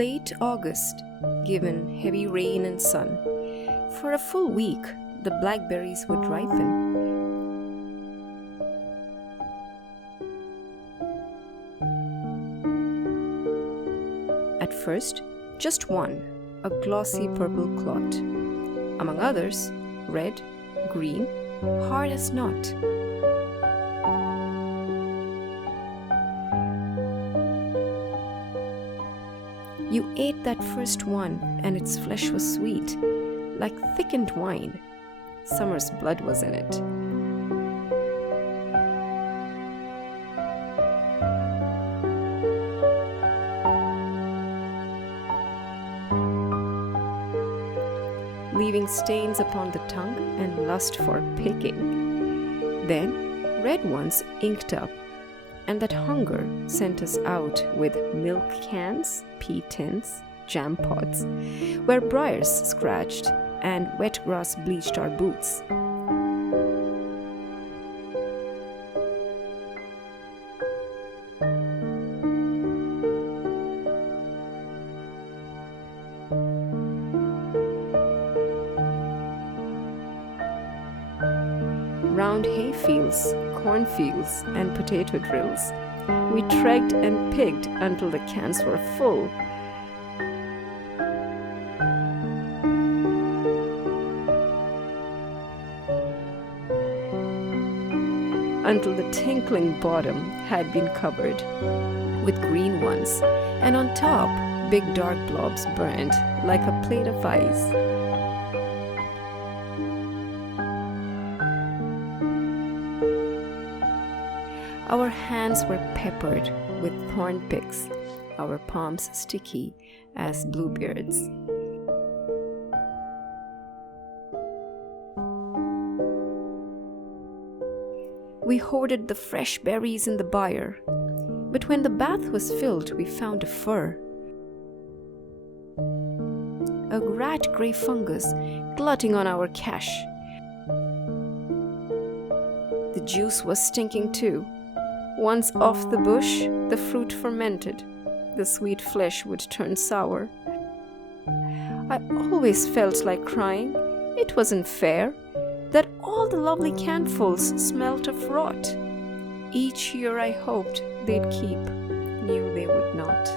late August, given heavy rain and sun. For a full week, the blackberries would ripen. At first, just one, a glossy purple clot. Among others, red, green, hard as knot. You ate that first one, and its flesh was sweet, like thickened wine. Summer's blood was in it. Leaving stains upon the tongue and lust for picking. Then red ones inked up, and that hunger sent us out with milk cans, pea tins, jam pots, where briars scratched and wet grass bleached our boots. Round hay fields, cornfields, and potato drills, we trekked and picked until the cans were full. Until the tinkling bottom had been covered with green ones, and on top, big dark blobs burned like a plate of ice. Our hands were peppered with thorn picks, our palms sticky as bluebeards. We hoarded the fresh berries in the byre, but when the bath was filled, we found a fir. A rat-grey fungus glutting on our cache. The juice was stinking too. Once off the bush, the fruit fermented. The sweet flesh would turn sour. I always felt like crying. It wasn't fair that all the lovely canfuls smelt of rot. Each year I hoped they'd keep, knew they would not.